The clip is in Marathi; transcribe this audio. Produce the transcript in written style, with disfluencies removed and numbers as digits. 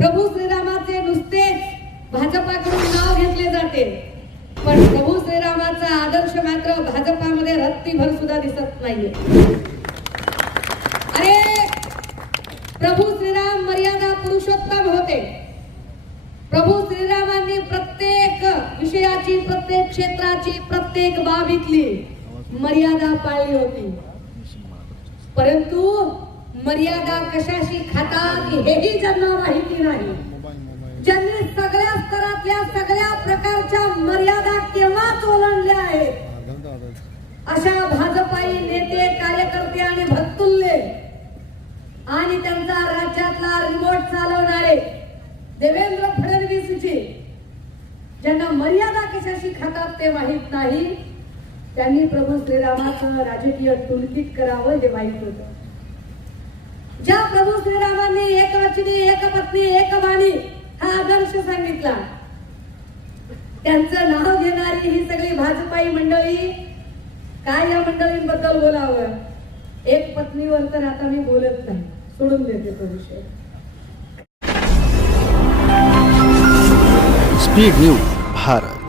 प्रभू श्रीरामाचे नुसतेच भाजपाकडून नाव घेतले जाते, पण प्रभू श्रीरामाचा आदर्श मात्र भाजपामध्ये रत्तीभर सुद्धा दिसत नाहीये. अरे प्रभू श्रीराम मर्यादा पुरुषोत्तम होते. प्रभू श्रीरामांनी प्रत्येक विषयाची, प्रत्येक क्षेत्राची, प्रत्येक बाबीतली मर्यादा पाळली होती. परंतु मर्यादा कशाशी खातात हेही ज्यांना माहिती नाही, ज्यांनी सगळ्या स्तरातल्या सगळ्या प्रकारच्या मर्यादा केव्हाच ओलांडल्या आहेत, अशा भाजपाई नेते, कार्यकर्ते आणि भक्तुल्ले आणि त्यांचा राज्यातला रिमोट चालवणारे देवेंद्र फडणवीसजी, ज्यांना मर्यादा कशाशी खातात ते माहित नाही, त्यांनी प्रभू श्रीरामाचं राजकीय टुलकित करावं हे माहित होतं. ज्या प्रभू श्रीरामांनी एकवचनी, एकपत्नी, एकबाणी हा आदर्श सांगितला, त्यांचं नाव घेणारी ही सगळी भाजपाई मंडळी, काय या मंडळींबद्दल बोलावं. एक पत्नीवर तर आता मी बोलत नाही, सोडून देते तो विषय. Speed news Bharat.